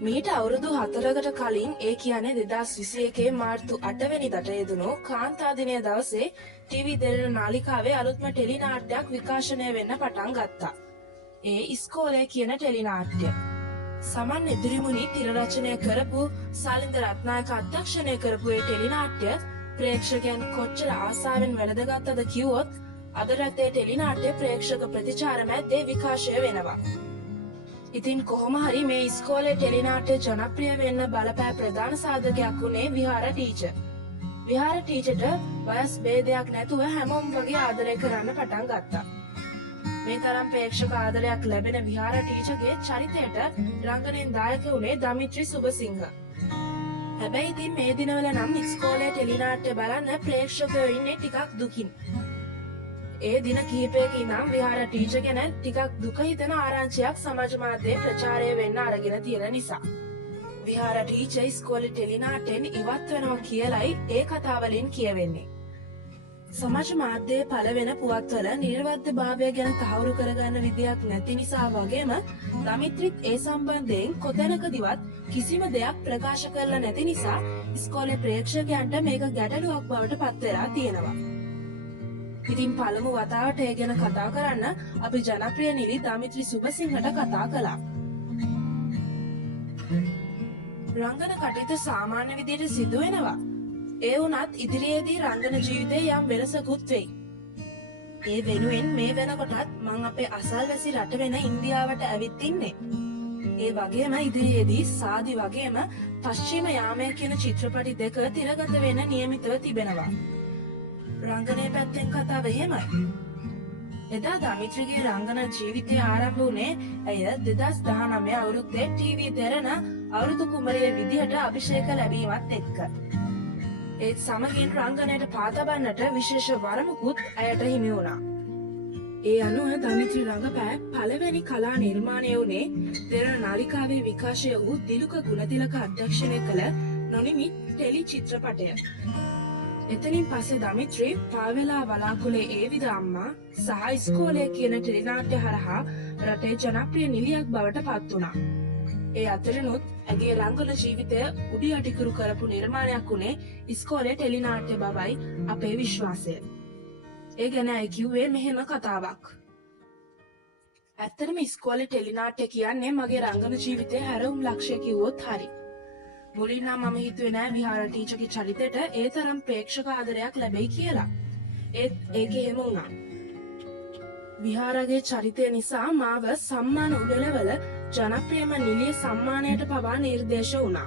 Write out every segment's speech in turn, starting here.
මීට අවුරුදු 4කට කලින් ඒ කියන්නේ 2021 මාර්තු 8 වෙනිදාට යෙදුණු කාන්තා දිනය දවසේ ටීවී දෙරණ නාලිකාවේ අලුත්ම ටෙලි නාට්‍යයක් විකාශනය වෙන්න පටන් ගත්තා. ඒ ඉස්කෝලේ කියන ටෙලි නාට්‍ය. සමන් ඉදිරිමුනි තිර රචනය කරපු සාලින්ද රත්නායක අධ්‍යක්ෂණය කරපු ඒ ටෙලි නාට්‍ය ප්‍රේක්ෂකයන් කොච්චර ආසාවෙන් වැළඳගත්තද කිව්වොත් අද රටේ ටෙලි නාට්‍ය ප්‍රේක්ෂක ප්‍රතිචාර මැද්දේ විකාශය වෙනවා. ඉතින් කොහොම හරි මේ ඉස්කෝලේ ටෙලි නාට්‍ය ජනප්‍රිය වෙන්න බලපෑ ප්‍රධාන සාධකයක් වුණේ විහාර ටීචර්. විහාර ටීචර්ට වයස් ભેදයක් නැතුව හැමෝම වගේ ආදරය කරන්න පටන් ගත්තා. මේ තරම් ප්‍රේක්ෂක ආදරයක් ලැබෙන විහාර ටීචර්ගේ චරිතයට රංගනයෙන් දායක වුණේ දමිත්‍රි සුබසිංහ. හැබැයි ඉතින් මේ දිනවල නම් ඉස්කෝලේ ටෙලි නාට්‍ය බලන්න ප්‍රේක්ෂකයෝ ඉන්නේ ටිකක් දුකින්. ඒ දින කිහිපයකින් නම් විහාර ටීචර් ගැන ටිකක් දුක හිතෙන ආරංචියක් සමාජ මාධ්‍යයේ ප්‍රචාරය වෙන්න අරගෙන තියෙන නිසා. විහාර ටීචර් ඉස්කෝලේ ටෙලි නාට්‍යෙන් ඉවත් වෙනවා කියලයි ඒ කතාවලින් කියවෙන්නේ. සමාජ මාධ්‍යයේ පළවෙන පුවත්වල නිර්වද්‍යභාවය ගැන තහවුරු කරගන්න විදියක් නැති නිසා වගේම දමිත්‍රිත් ඒ සම්බන්ධයෙන් කොතැනකදීවත් කිසිම දෙයක් ප්‍රකාශ කරලා නැති නිසා ඉස්කෝලේ ප්‍රේක්ෂකයන්ට මේක ගැටලුවක් බවට පත් වෙලා තියෙනවා. ඉතින් පළමු වතාවට ඒ ගැන කතා කරන්න අපි ජනප්‍රිය නිලි දමිත්‍රි සුබසිංහට කතා කළා. රංගන කටයුතු සාමාන්‍ය විදිහට සිදු වෙනවා. ඒ වුණත් ඉදිරියේදී රංගන ජීවිතේ යම් වෙනසකුත් වෙයි. ඒ වෙනුවෙන් මේ වෙනකොටත් මං අපේ අසල්වැසි රට වෙන ඉන්දියාවට ඇවිත් ඉන්නේ. ඒ වගේම ඉදිරියේදී සාදි වගේම පශ්චිම යාමය කියන චිත්‍රපටි දෙක තිරගත වෙන්න නියමිතව තිබෙනවා. රංගනය පැත්තෙන් කතාව එහෙමයි. එදා දමිත්‍රිගේ රංගන ජීවිතය ආරම්භ වුණේ ඇය 2019 අවුරුද්දේ ටීවී දෙරණ අවුරුදු කුමරිය විදිහට අභිෂේක ලැබීමත් එක්ක. ඒත් සමගින් රංගනයට පාතබන්නට විශේෂ වරමකුත් ඇයට හිමි වුණා. ඒ අනුව දමිත්‍රි රංගපෑ පළවෙනි කලා නිර්මාණය වුණේ දෙරණ නාලිකාවේ විකාශය වූ දිලුක ගුණතිලක අධ්‍යක්ෂණය කළ නොනිමිත් ටෙලි චිත්‍රපටය. එතනින් පස්සේ දමිත්‍රි පාවෙලා වලාකුලේ ඒවිද අම්මා සහ ඉස්කෝලේ කියන ටෙලි නාට්‍ය හරහා රටේ ජනප්‍රිය නිලියක් බවට පත් වුණා. ඒ අතරිනුත් ඇගේ රංගන ජීවිතය උඩි යටිකුරු කරපු නිර්මාණයක් වුණේ ඉස්කෝලේ ටෙලි නාට්‍ය බවයි අපේ විශ්වාසය. ඒ ගැන ඇයි කිව්වේ මෙහෙම කතාවක්. ඇත්තටම ඉස්කෝලේ ටෙලි නාට්‍ය කියන්නේ මගේ රංගන ජීවිතයේ හැරවුම් ලක්ෂ්‍ය කිව්වොත් හරි. මුලින් නම් මම හිතුවේ නෑ විහාර ටීචර්ගේ චරිතයට ඒ තරම් ප්‍රේක්ෂක ආදරයක් ලැබෙයි කියලා. ඒත් ඒක එහෙම වුණා. විහාරගේ චරිතය නිසා මාව සම්මාන උළෙලවල ජනප්‍රියම නිලිය සම්මානයට පවා නිර්දේශ වුණා.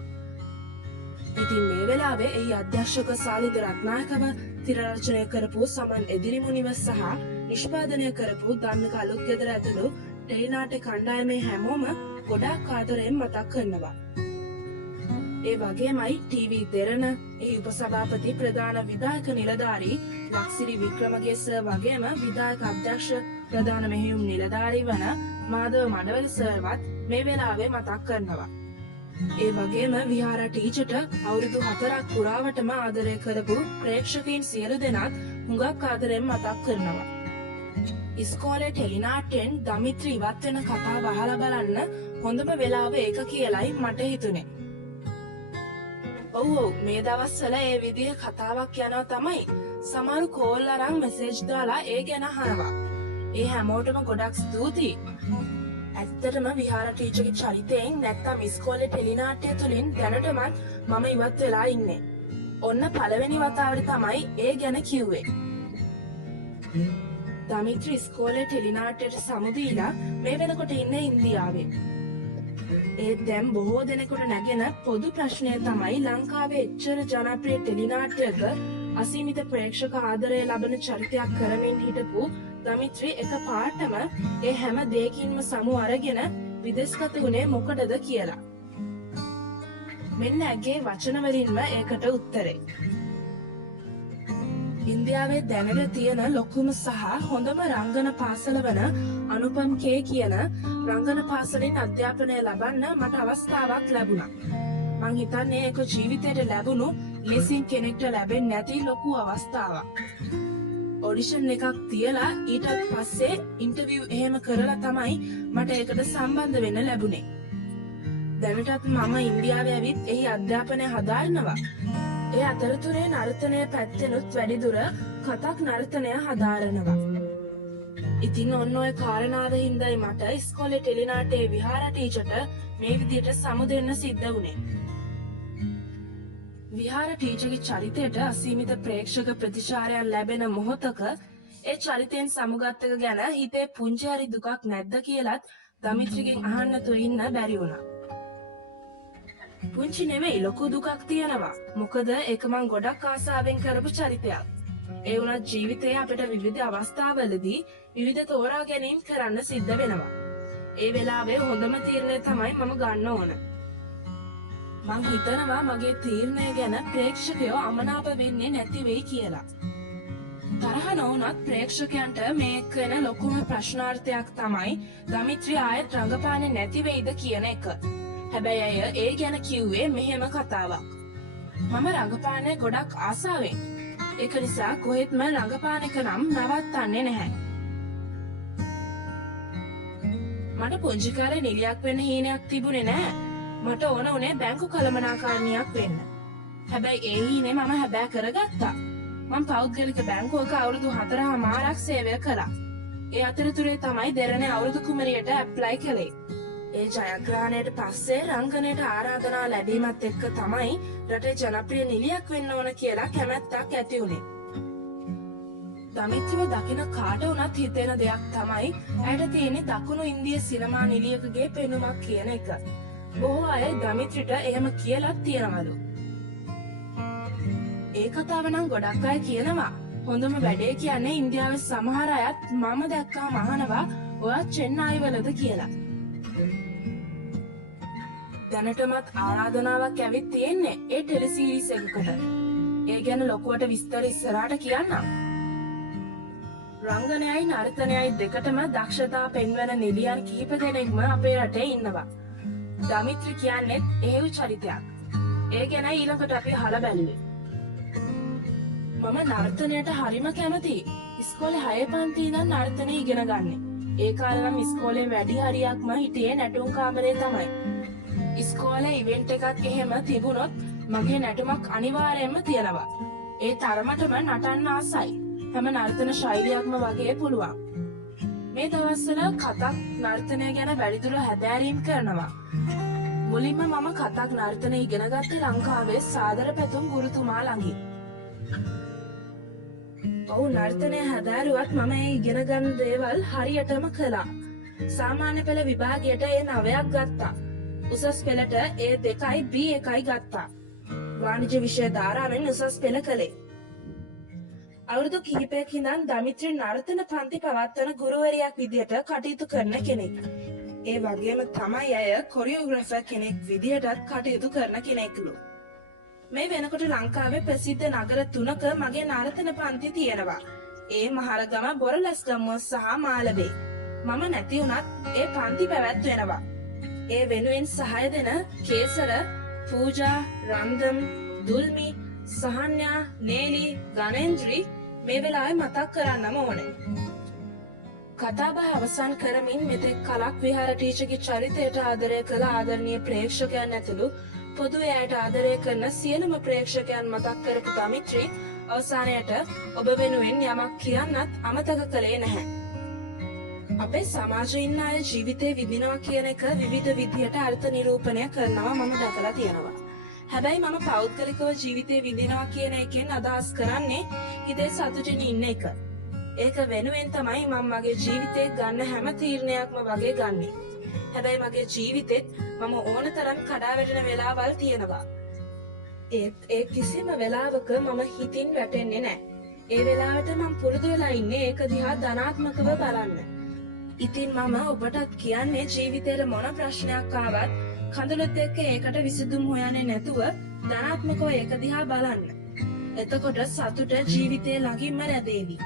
ඉතින් මේ වෙලාවේ එහි අධ්‍යක්ෂක සාලිද රත්නායකව තිර රචනය කරපු සමන් එදිරිමුනිව සහ නිෂ්පාදනය කරපු ධම්මික අලුත්ගෙදර ඇතුළු ටෙලි නාට්‍ය කණ්ඩායමේ හැමෝම ගොඩාක් ආදරයෙන් මතක් කරනවා. ඒ වගේමයි ටීවී දෙරණ එහි උපසභාපති ප්‍රධාන විධායක නිලධාරී ලක්සිරි වික්‍රමගේ සර් වගේම විධායක අධ්‍යක්ෂ ප්‍රධාන මෙහෙයුම් නිලධාරී වන මාධව මඩවල සර්වත් මේ වෙලාවේ මතක් කරනවා. ඒ වගේම විහාර ටීචර්ට අවුරුදු 4ක් පුරාවටම ආදරය කරපු ප්‍රේක්ෂකයන් සියලු දෙනාත් හුඟක් ආදරයෙන් මතක් කරනවා. ඉස්කෝලේ ටෙලි නාට්‍යෙන් දමිත්‍රි ඉවත් වෙන කතාව අහලා බලන්න හොඳම වෙලාව ඒක කියලයි මට හිතුනේ. ඔව් මේ දවස්වල ඒ විදිහේ කතාවක් යනවා තමයි. සමහරු කෝල් අරන් මෙසේජ් දාලා ඒ ගැන අහනවා. ඒ හැමෝටම ගොඩක් ස්තුතියි. ඇත්තටම විහාර ටීචර්ගේ චරිතයෙන් නැත්තම් ඉස්කෝලේ ටෙලි නාට්‍ය තුලින් දැනටමත් මම ඉවත් වෙලා ඉන්නේ. ඔන්න පළවෙනි වතාවට තමයි ඒ ගැන කිව්වේ. දමිත්‍රි ඉස්කෝලේ ටෙලි නාට්‍යයට සමුදීලා මේ වෙනකොට ඉන්නේ ඉන්දියාවේ. ඒත් දැන් බොහෝ දෙනෙකුට නැගෙන පොදු ප්‍රශ්නය තමයි ලංකාවේ එච්චර ජනප්‍රිය ටෙලි නාට්‍යයක අසීමිත ප්‍රේක්ෂක ආදරය ලබන චරිතයක් කරමින් හිටපු දමිත්‍රි එක පාටම ඒ හැම දෙයකින්ම සමු අරගෙන විදෙස්ගත වුණේ මොකටද කියලා. මෙන්න ඇගේ වචනවලින්ම ඒකට උත්තරේ. ඉන්දියාවේ දැනට තියෙන ලොකුම සහ හොඳම රංගන පාසල වන අනුපම් කේ කියන රංගන පාසලෙන් අධ්‍යාපනය ලබන්න මට අවස්ථාවක් ලැබුණා. මං හිතන්නේ ඒක ජීවිතයට ලැබුණු ලෙසින් කෙනෙක්ට ලැබෙන්නේ නැති ලොකු අවස්ථාවක්. ඔඩිෂන් එකක් තියලා ඊටත් පස්සේ ඉන්ටර්විව් එහෙම කරලා තමයි මට ඒකට සම්බන්ධ වෙන්න ලැබුණේ. දැනටත් මම ඉන්දියාවේ ඇවිත් එහි අධ්‍යාපනය හදාරනවා. ඒ අතරතුරේ නර්තනය පැත්තෙනුත් වැඩිදුර කතක් නර්තනය හදාරනවා. ඉතින් ඔන්න ඔය කාරණාව හින්දායි මට ඉස්කෝලේ ටෙලිනාට්‍යයේ විහාර ටීචර්ට මේ විදියට සමු දෙන්න සිද්ධ වුණේ. විහාර ටීචර්ගේ චරිතයට අසීමිත ප්‍රේක්ෂක ප්‍රතිචාරයන් ලැබෙන මොහොතක ඒ චරිතයෙන් සමුගත්තක ගැන හිතේ පුංචි හරි දුකක් නැද්ද කියලත් දමිත්‍රිගෙන් අහන්නතු ඉන්න බැරි වුණා. පුංචි නෙමෙයි ලොකු දුකක් තියෙනවා. මොකද ඒක මං ගොඩක් ආසාවෙන් කරපු චරිතයක්. ඒ වුණත් ජීවිතයේ අපිට විවිධ අවස්ථාවලදී විවිධ තෝරා ගැනීම් කරන්න සිද්ධ වෙනවා. ඒ වෙලාවේ හොඳම තීරණය තමයි මම ගන්න ඕන. මං හිතනවා මගේ තීරණය ගැන ප්‍රේක්ෂකයෝ අමනාප වෙන්නේ නැති වෙයි කියලා. තරහ නොවුනත් ප්‍රේක්ෂකයන්ට මේක වෙන ලොකුම ප්‍රශ්නාර්ථයක් තමයි දමිත්‍රි ආයෙත් රඟපාන්නේ නැති වෙයිද කියන එක. හැබැයි අය ඒ ගැන කිව්වේ මෙහෙම කතාවක්. මම රඟපාන්නේ ගොඩක් ආසාවෙන්. ඒක නිසා කොහෙත්ම රඟපාන එක නම් නවත්තන්නේ නැහැ. මට පුංචි කාලේ නිලියක් වෙන්න හීනයක් තිබුණේ නැහැ. මට ඕන උනේ බැංකු කළමනාකාරණියක් වෙන්න. හැබැයි ඒ හීනේ මම හැබෑ කරගත්තා. මම පෞද්ගලික බැංකුවක අවුරුදු 4.5ක් සේවය කළා. ඒ අතරතුරේ තමයි දෙරණේ අවුරුදු කුමරියට ඇප්ලයි කළේ. ඒ ජයග්‍රහණයට පස්සේ රංගනයට ආරාධනා ලැබීමත් එක්ක තමයි රටේ ජනප්‍රිය නිලියක් වෙන්න ඕන කියලා කැමැත්තක් ඇති වුණේ. දමිත්‍රිව දකින කාට වුණත් හිතෙන දෙයක් තමයි ඇයට තියෙන්නේ දකුණු ඉන්දිය සිනමා නිලියකගේ පෙනුමක් කියන එක. බොහෝ අය දමිත්‍රිට එහෙම කියලාත් තියෙනවලු. ඒ කතාව නම් ගොඩක් අය කියනවා. හොඳම වැඩේ කියන්නේ ඉන්දියාවේ සමහර අයත් මම දැක්කාම අහනවා ඔයා චෙන්නයි වලද කියලා. දැනටමත් ආරාධනාවක් ඇවිත් තියෙන්නේ ඒ ටෙලිසීරීස් එකකට. ඒ ගැන ලොකුවට විස්තර ඉස්සරහට කියන්නම්. රංගනයයි නර්තනයයි දෙකටම දක්ෂතා පෙන්වන නිලියන් කිහිප දෙනෙක්ම අපේ රටේ ඉන්නවා. දමිත්‍රි කියන්නේත් එහෙව් චරිතයක්. ඒ ගැන ඊළඟට අපි අහලා බැලුවේ. මම නර්තනයට හරිම කැමතියි. ඉස්කෝලේ 6 පන්ති ඉඳන් නර්තනය ඉගෙන ගන්නේ. ඒ කාලේ නම් ඉස්කෝලේ වැඩි හරියක්ම හිටියේ නැටුම් කාමරේ තමයි. ඉස්කෝලේ ඉවෙන්ට් එකක් එහෙම තිබුණොත් මගේ නැටුමක් අනිවාර්යයෙන්ම තියෙනවා. ඒ තරමටම නටන්න ආසයි. හැම නර්තන ශෛලියක්ම වගේ පුළුවන්. මේ දවස්වල කතක් නර්තනය ගැන වැඩිදුර හැදෑරීම් කරනවා. මුලින්ම මම කතක් නර්තනය ඉගෙන ගත්තේ ලංකාවේ සාදර පැතුම් ගුරුතුමා ළඟින්. ඔව් නර්තනය හැදෑරුවත් මම ඒ ඉගෙන ගන්න දේවල් හරියටම කළා. සාමාන්‍ය පෙළ විභාගයට ඒ 9ක් ගත්තා. උසස් පෙළට ඒ 2යි B1යි ගත්තා. වාණිජ්‍ය විෂය ධාරාවෙන් උසස් පෙළ කළේ. අවුරුදු කිහිපයක් ඉඳන් දමිත්‍රි නර්තන පන්ති පවත්වන ගුරුවරියක් විදියට කටයුතු කරන කෙනෙක්. ඒ වගේම තමයි අය කොරියෝග්‍රැෆර් කෙනෙක් විදියටත් කටයුතු කරන කෙනෙක්ලු. මේ වෙනකොට ලංකාවේ ප්‍රසිද්ධ නගර 3ක මගේ නර්තන පන්ති තියෙනවා. ඒ මහරගම, බොරලැස්ගමුව සහ මාලඹේ. මම නැති වුණත් ඒ පන්ති පැවැත්වෙනවා. ඒ වෙනුවෙන් සහාය දෙන කේසර, පූජා, රන්දම්, දුල්මි, සහන්‍යා, නේලි, ගණේන්ද්‍රි මේ වෙලාවේ මතක් කරන්නම ඕනේ. කතාබහ අවසන් කරමින් මෙතෙක් කලක් විහාර ටීචර්ගේ චරිතයට ආදරය කළ ආදරණීය ප්‍රේක්ෂකයන් ඇතුළු පොදුවේ ඇයට ආදරය කරන සියලුම ප්‍රේක්ෂකයන් මතක් කරපු දමිත්‍රි අවසානයට ඔබ වෙනුවෙන් යමක් කියන්නත් අමතක කළේ නැහැ. අපේ සමාජයේ ඉන්න අය ජීවිතේ විඳිනවා කියන එක විවිධ විදිහට අර්ථ නිරූපණය කරනවා මම දැකලා තියෙනවා. හැබැයි මම පෞද්ගලිකව ජීවිතේ විඳිනවා කියන එකෙන් අදහස් කරන්නේ හිතේ සතුටින් ඉන්න එක. ඒක වෙනුවෙන් තමයි මම මගේ ජීවිතේ ගන්න හැම තීරණයක්ම වගේ ගන්නෙ. හැබැයි මගේ ජීවිතෙත් මම ඕන තරම් කඩා වැටෙන වෙලාවල් තියෙනවා. ඒ කිසිම වෙලාවක මම හිතින් වැටෙන්නේ නැහැ. ඒ වෙලාවට මම පුරුදු වෙලා ඉන්නේ ඒක දිහා ධනාත්මකව බලන්න. ඉතින් මම ඔබටත් කියන්නේ ජීවිතේට මොන ප්‍රශ්නයක් ආවත් කඳුළුත් එක්ක ඒකට විසඳුම් හොයන්නේ නැතුව ධනාත්මකව ඒක දිහා බලන්න. එතකොට සතුට ජීවිතේ ළඟින්ම රැඳේවි.